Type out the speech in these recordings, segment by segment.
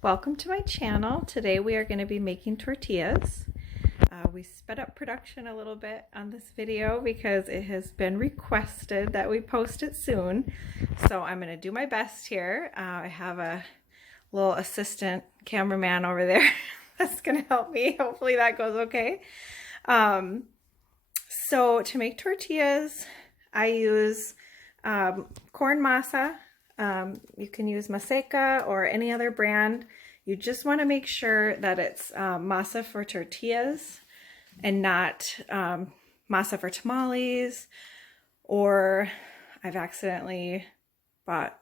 Welcome to my channel. Today we are going to be making tortillas. We sped up production a little bit on this video because it has been requested that we post it soon. So I'm going to do my best here. I have a little assistant cameraman over there that's going to help me. Hopefully that goes okay. So to make tortillas, I use corn masa. You can use Maseca or any other brand. You just want to make sure that it's masa for tortillas and not masa for tamales, or I've accidentally bought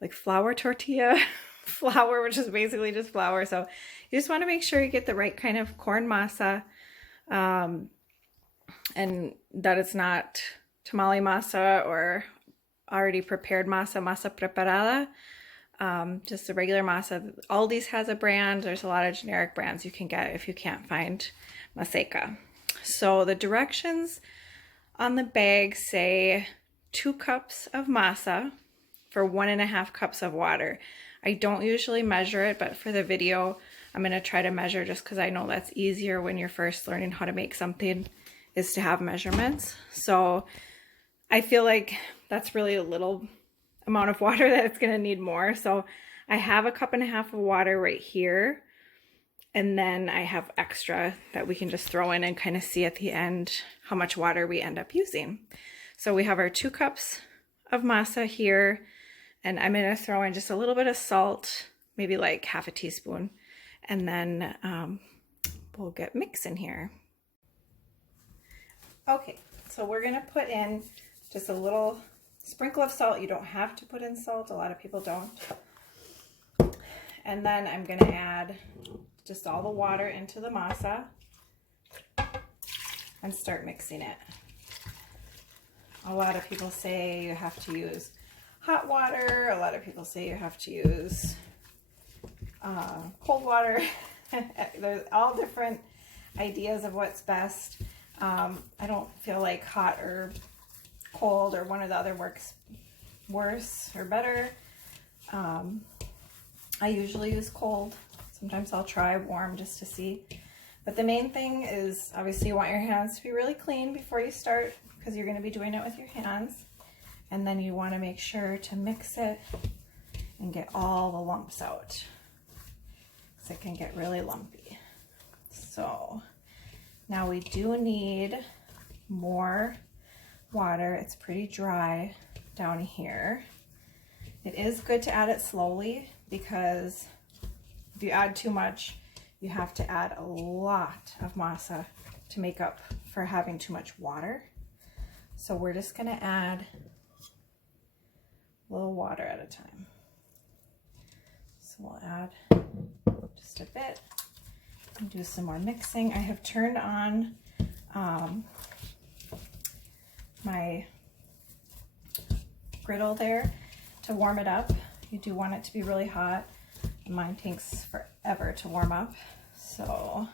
like flour tortilla flour, which is basically just flour. So you just want to make sure you get the right kind of corn masa, and that it's not tamale masa or already prepared masa preparada, just the regular masa. Aldi's has a brand. There's a lot of generic brands you can get if you can't find Maseca. So the directions on the bag say 2 cups of masa for 1.5 cups of water. I don't usually measure it, but for the video, I'm going to try to measure just because I know that's easier when you're first learning how to make something, is to have measurements. So I feel like that's really a little amount of water that it's going to need more. So I have 1.5 cups of water right here. And then I have extra that we can just throw in and kind of see at the end how much water we end up using. So we have our 2 cups of masa here. And I'm going to throw in just a little bit of salt, maybe like 1/2 teaspoon. And then we'll get mixing here. Okay, so we're going to put in just a little sprinkle of salt. You don't have to put in salt. A lot of people don't. And then I'm going to add just all the water into the masa and start mixing it. A lot of people say you have to use hot water. A lot of people say you have to use cold water. There's all different ideas of what's best. I don't feel like hot or cold or one or the other works worse or better. I usually use cold. Sometimes I'll try warm just to see. But the main thing is, obviously you want your hands to be really clean before you start, because you're going to be doing it with your hands. And then you want to make sure to mix it and get all the lumps out, because it can get really lumpy. So now we do need more water. It's pretty dry down here. It is good to add it slowly, because if you add too much, you have to add a lot of masa to make up for having too much water. So we're just going to add a little water at a time. So we'll add just a bit and do some more mixing. I have turned on my griddle there to warm it up. You do want it to be really hot. Mine takes forever to warm up. So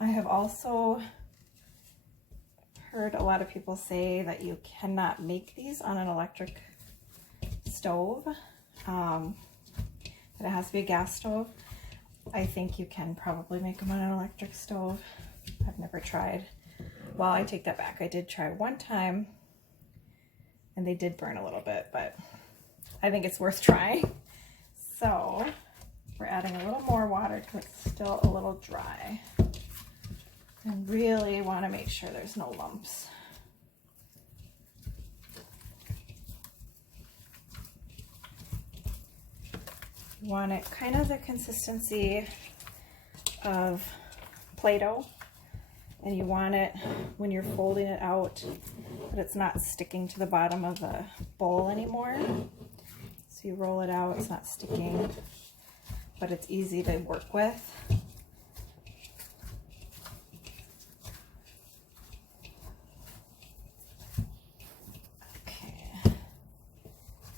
I have also heard a lot of people say that you cannot make these on an electric stove, that it has to be a gas stove. I think you can probably make them on an electric stove. I've never tried. Well, I take that back. I did try one time and they did burn a little bit, but I think it's worth trying. So we're adding a little more water because it's still a little dry. And really want to make sure there's no lumps. You want it kind of the consistency of Play-Doh, and you want it when you're folding it out that it's not sticking to the bottom of the bowl anymore. So you roll it out, it's not sticking, but it's easy to work with.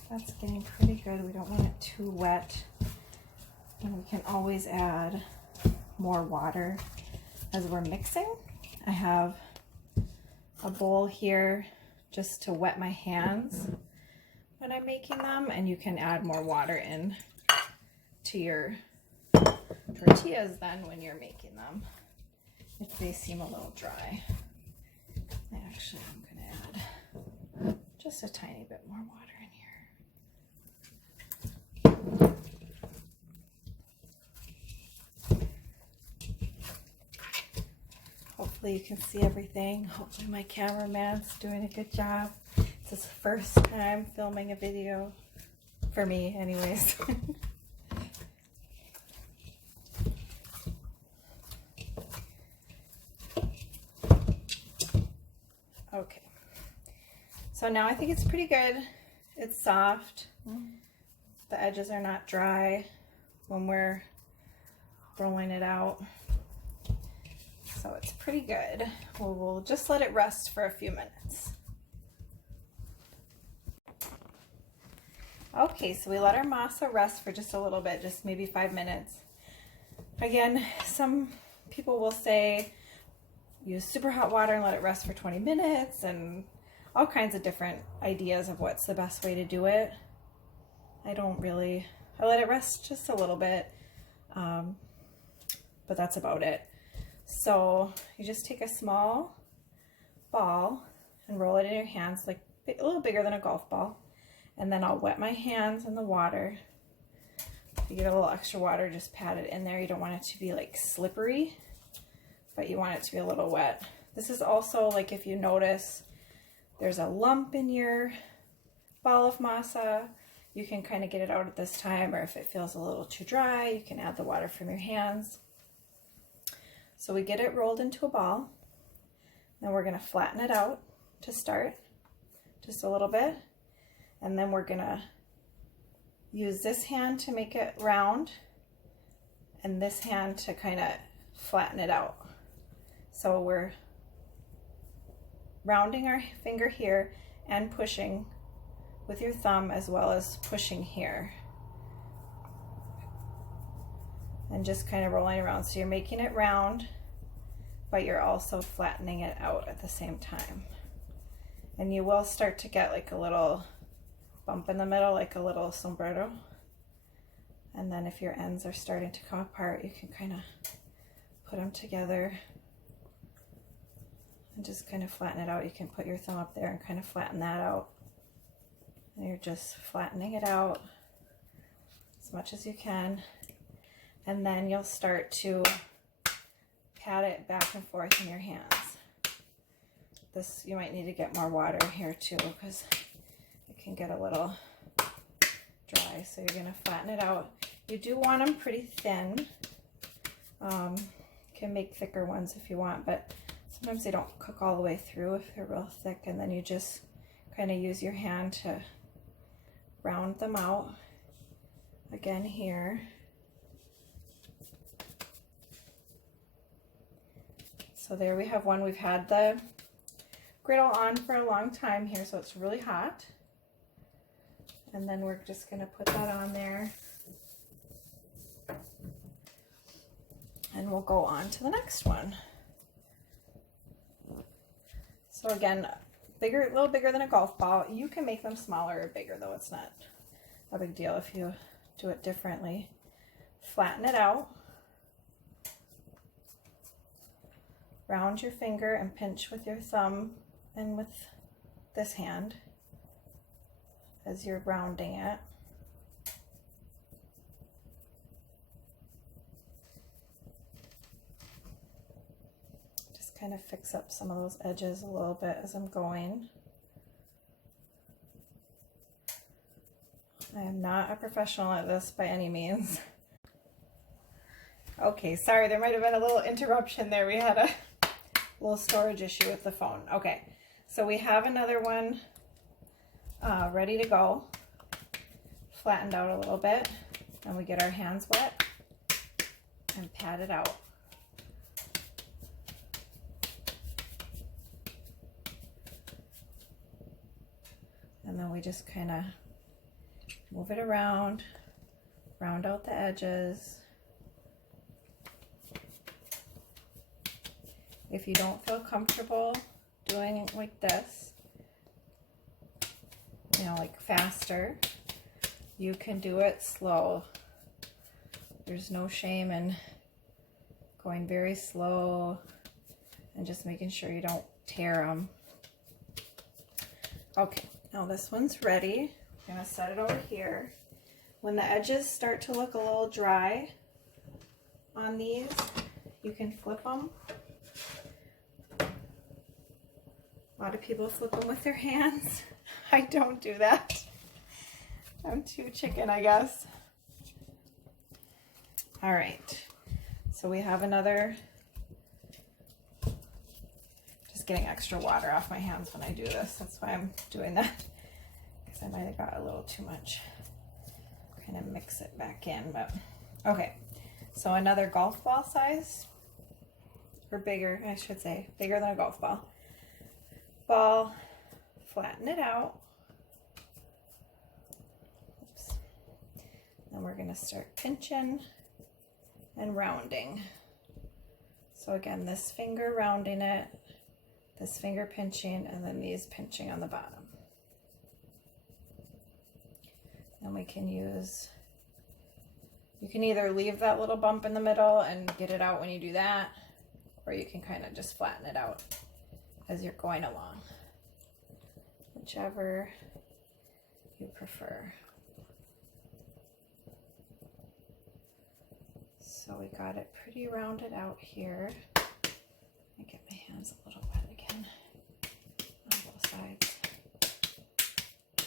That's getting pretty good. We don't want it too wet. And we can always add more water as we're mixing. I have a bowl here just to wet my hands when I'm making them, and you can add more water in to your tortillas then when you're making them if they seem a little dry. Actually, I'm going to add just a tiny bit more water in here. Hopefully you can see everything. Hopefully my cameraman's doing a good job. It's his first time filming a video, for me anyways. Okay, so now I think it's pretty good. It's soft. The edges are not dry when we're rolling it out. So it's pretty good. We'll just let it rest for a few minutes. Okay, so we let our masa rest for just a little bit, just maybe 5 minutes. Again, some people will say use super hot water and let it rest for 20 minutes and all kinds of different ideas of what's the best way to do it. I let it rest just a little bit, but that's about it. So you just take a small ball and roll it in your hands, like a little bigger than a golf ball. And then I'll wet my hands in the water. If you get a little extra water, just pat it in there. You don't want it to be like slippery, but you want it to be a little wet. This is also like if you notice there's a lump in your ball of masa, you can kind of get it out at this time, or if it feels a little too dry, you can add the water from your hands. So we get it rolled into a ball. Then we're going to flatten it out to start, just a little bit. And then we're going to use this hand to make it round and this hand to kind of flatten it out. So we're rounding our finger here and pushing with your thumb as well as pushing here. And just kind of rolling around. So you're making it round, but you're also flattening it out at the same time. And you will start to get like a little bump in the middle, like a little sombrero. And then if your ends are starting to come apart, you can kind of put them together and just kind of flatten it out. You can put your thumb up there and kind of flatten that out. And you're just flattening it out as much as you can. And then you'll start to pat it back and forth in your hands. This, you might need to get more water here too, because it can get a little dry. So you're going to flatten it out. You do want them pretty thin. You can make thicker ones if you want, but sometimes they don't cook all the way through if they're real thick, and then you just kind of use your hand to round them out. Again here. So there we have one. We've had the griddle on for a long time here, so it's really hot. And then we're just going to put that on there. And we'll go on to the next one. So again, bigger, a little bigger than a golf ball. You can make them smaller or bigger though. It's not a big deal if you do it differently. Flatten it out. Round your finger and pinch with your thumb and with this hand as you're rounding it. Just kind of fix up some of those edges a little bit as I'm going. I am not a professional at this by any means. Okay, sorry, there might have been a little interruption there. We had a little storage issue with the phone. Okay, so we have another one ready to go, flattened out a little bit, and we get our hands wet and pat it out. And then we just kind of move it around, round out the edges. If you don't feel comfortable doing it like this, you know, like faster, you can do it slow. There's no shame in going very slow and just making sure you don't tear them. Okay, now this one's ready. I'm gonna set it over here. When the edges start to look a little dry on these, you can flip them. A lot of people flip them with their hands. I don't do that. I'm too chicken, I guess. All right, so we have another, just getting extra water off my hands when I do this. That's why I'm doing that, because I might have got a little too much. Kind of mix it back in, but okay. So another golf ball size, or bigger, I should say, bigger than a golf ball. Ball, flatten it out. Oops. Then we're gonna start pinching and rounding. So again, this finger rounding it, this finger pinching, and then these pinching on the bottom. And we can use, you can either leave that little bump in the middle and get it out when you do that, or you can kind of just flatten it out as you're going along, whichever you prefer. So we got it pretty rounded out here. Let me get my hands a little wet again on both sides.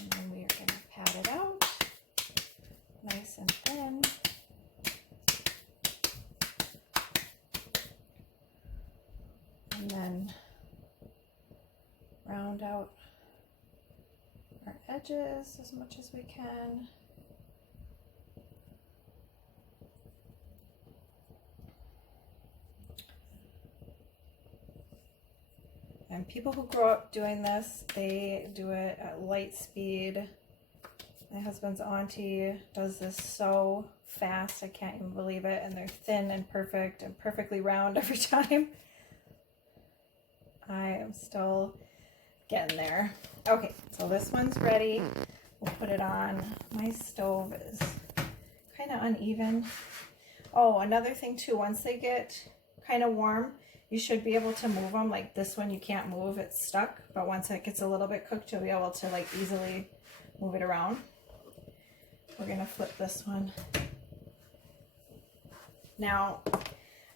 And then we are going to pat it out nice and thin. And then round out our edges as much as we can. And people who grow up doing this, they do it at light speed. My husband's auntie does this so fast, I can't even believe it. And they're thin and perfect and perfectly round every time. I am still getting there. Okay, so this one's ready. We'll put it on. My stove is kind of uneven. Oh, another thing too, once they get kind of warm, you should be able to move them. Like this one you can't move, it's stuck. But once it gets a little bit cooked, you'll be able to like easily move it around. We're gonna flip this one. Now,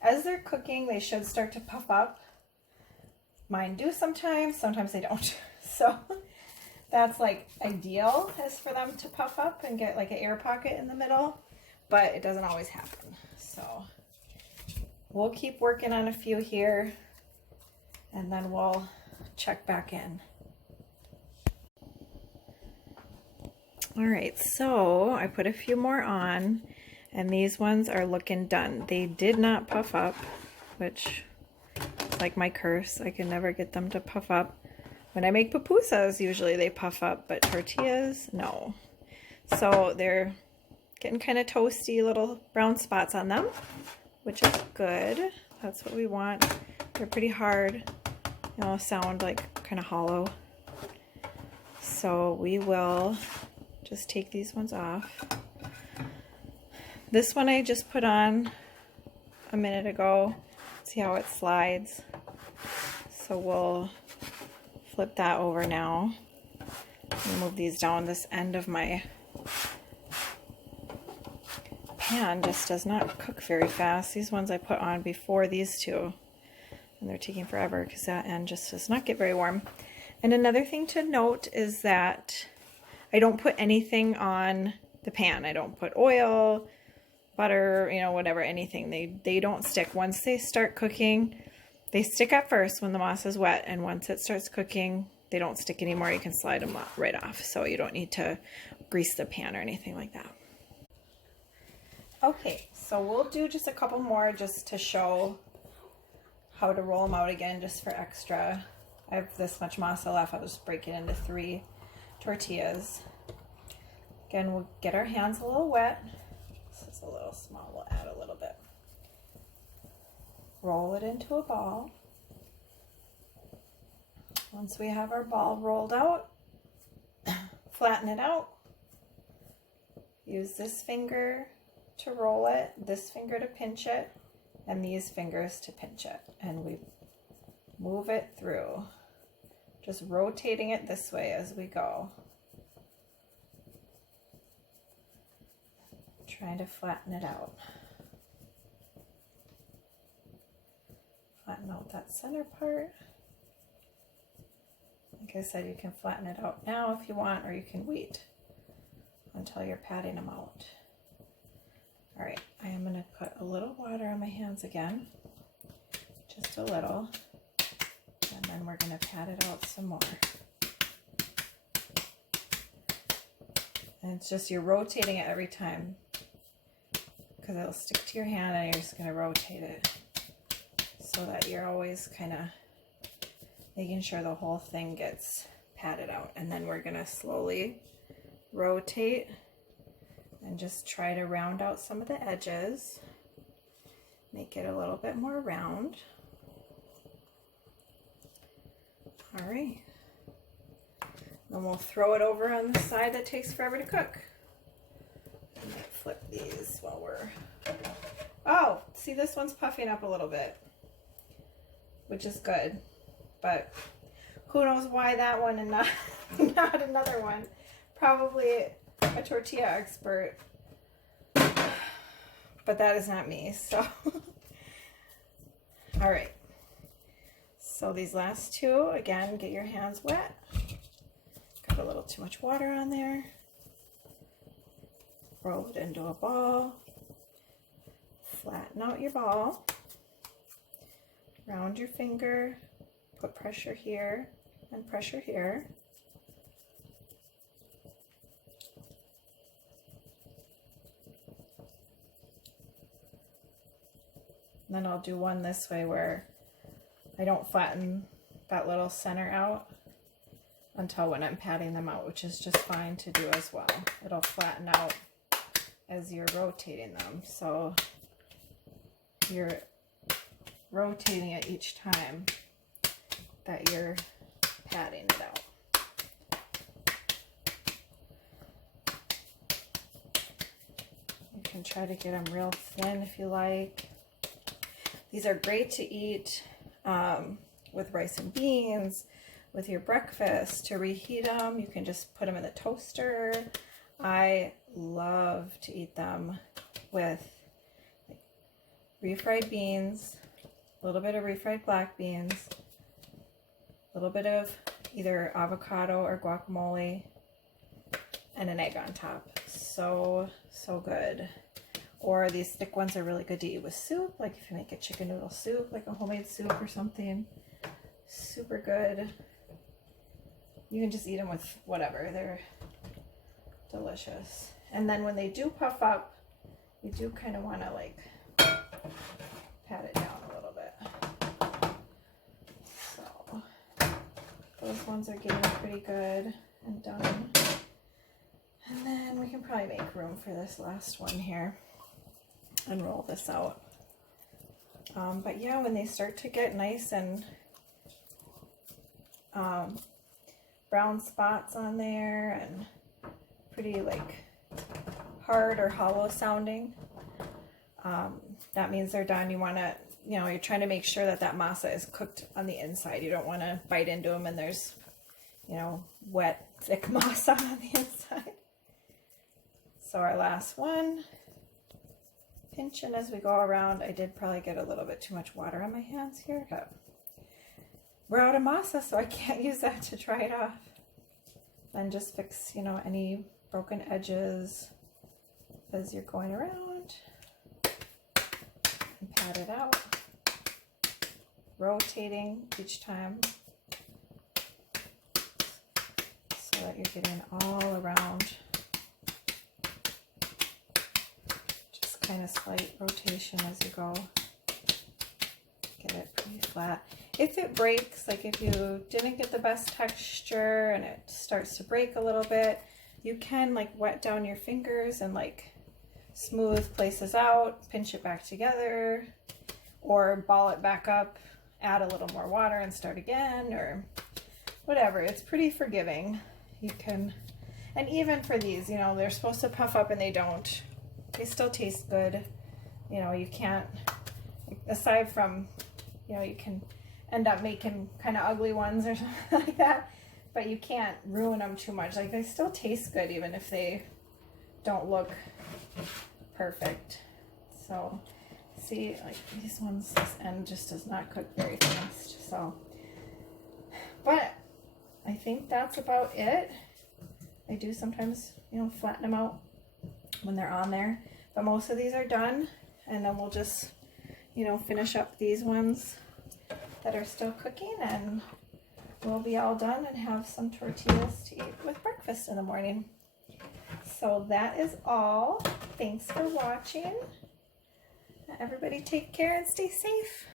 as they're cooking, they should start to puff up. Mine do sometimes they don't. So that's like ideal, is for them to puff up and get like an air pocket in the middle, but it doesn't always happen. So we'll keep working on a few here and then we'll check back in. All right, so I put a few more on and these ones are looking done. They did not puff up, which is like my curse. I can never get them to puff up. When I make pupusas, usually they puff up, but tortillas, no. So they're getting kind of toasty, little brown spots on them, which is good. That's what we want. They're pretty hard, you know, sound like kind of hollow. So we will just take these ones off. This one I just put on a minute ago. See how it slides. So we'll flip that over now. Move these down. This end of my pan just does not cook very fast. These ones I put on before these two, and they're taking forever because that end just does not get very warm. And another thing to note is that I don't put anything on the pan. I don't put oil, butter, you know, whatever, anything. They don't stick. Once they start cooking, they stick at first when the masa is wet, and once it starts cooking, they don't stick anymore. You can slide them right off, so you don't need to grease the pan or anything like that. Okay, so we'll do just a couple more just to show how to roll them out again, just for extra. I have this much masa left. I'll just break it into 3 tortillas. Again, we'll get our hands a little wet. This is a little small, we'll add a little bit. Roll it into a ball. Once we have our ball rolled out, flatten it out. Use this finger to roll it, this finger to pinch it, and these fingers to pinch it. And we move it through, just rotating it this way as we go. Trying to flatten it out. Flatten out that center part. Like I said, you can flatten it out now if you want, or you can wait until you're patting them out. All right, I am going to put a little water on my hands again, just a little, and then we're going to pat it out some more. And it's just, you're rotating it every time because it'll stick to your hand, and you're just going to rotate it so that you're always kind of making sure the whole thing gets patted out. And then we're going to slowly rotate and just try to round out some of the edges, make it a little bit more round. All right, then we'll throw it over on the side that takes forever to cook. I might flip these while we're, oh, see, this one's puffing up a little bit, which is good, but who knows why that one and not another one. Probably a tortilla expert, but that is not me. So all right, so these last two, again, get your hands wet. Got a little too much water on there. Roll it into a ball, flatten out your ball, round your finger, put pressure here and pressure here. Then I'll do one this way where I don't flatten that little center out until when I'm patting them out, which is just fine to do as well. It'll flatten out as you're rotating them. So you're rotating it each time that you're patting it out. You can try to get them real thin if you like. These are great to eat with rice and beans, with your breakfast, to reheat them. You can just put them in the toaster. I love to eat them with refried beans, a little bit of refried black beans, a little bit of either avocado or guacamole, and an egg on top. So, so good. Or these thick ones are really good to eat with soup, like if you make a chicken noodle soup, like a homemade soup or something. Super good. You can just eat them with whatever. They're delicious. And then when they do puff up, you do kind of want to like pat it down a little bit. So those ones are getting pretty good and done. And then we can probably make room for this last one here and roll this out. But yeah, when they start to get nice and brown spots on there and pretty like hard or hollow sounding, that means they're done. You want to, you know, you're trying to make sure that that masa is cooked on the inside. You don't want to bite into them and there's, you know, wet, thick masa on the inside. So our last one, pinching as we go around. I did probably get a little bit too much water on my hands here, but we're out of masa, so I can't use that to dry it off. Then just fix, you know, any broken edges as you're going around and pat it out, rotating each time so that you're getting all around. Kind of slight rotation as you go. Get it pretty flat. If it breaks, like if you didn't get the best texture and it starts to break a little bit, you can like wet down your fingers and like smooth places out, pinch it back together, or ball it back up, add a little more water and start again, or whatever. It's pretty forgiving. You can, and even for these, you know, they're supposed to puff up and they don't. they still taste good. You know, you can't, aside from, you know, you can end up making kind of ugly ones or something like that, but you can't ruin them too much. Like, they still taste good even if they don't look perfect. So see, like these ones, this end just does not cook very fast. So, but I think that's about it. I do sometimes, you know, flatten them out when they're on there, but most of these are done, and then we'll just, you know, finish up these ones that are still cooking, and we'll be all done and have some tortillas to eat with breakfast in the morning. So that is all. Thanks for watching. Everybody take care and stay safe.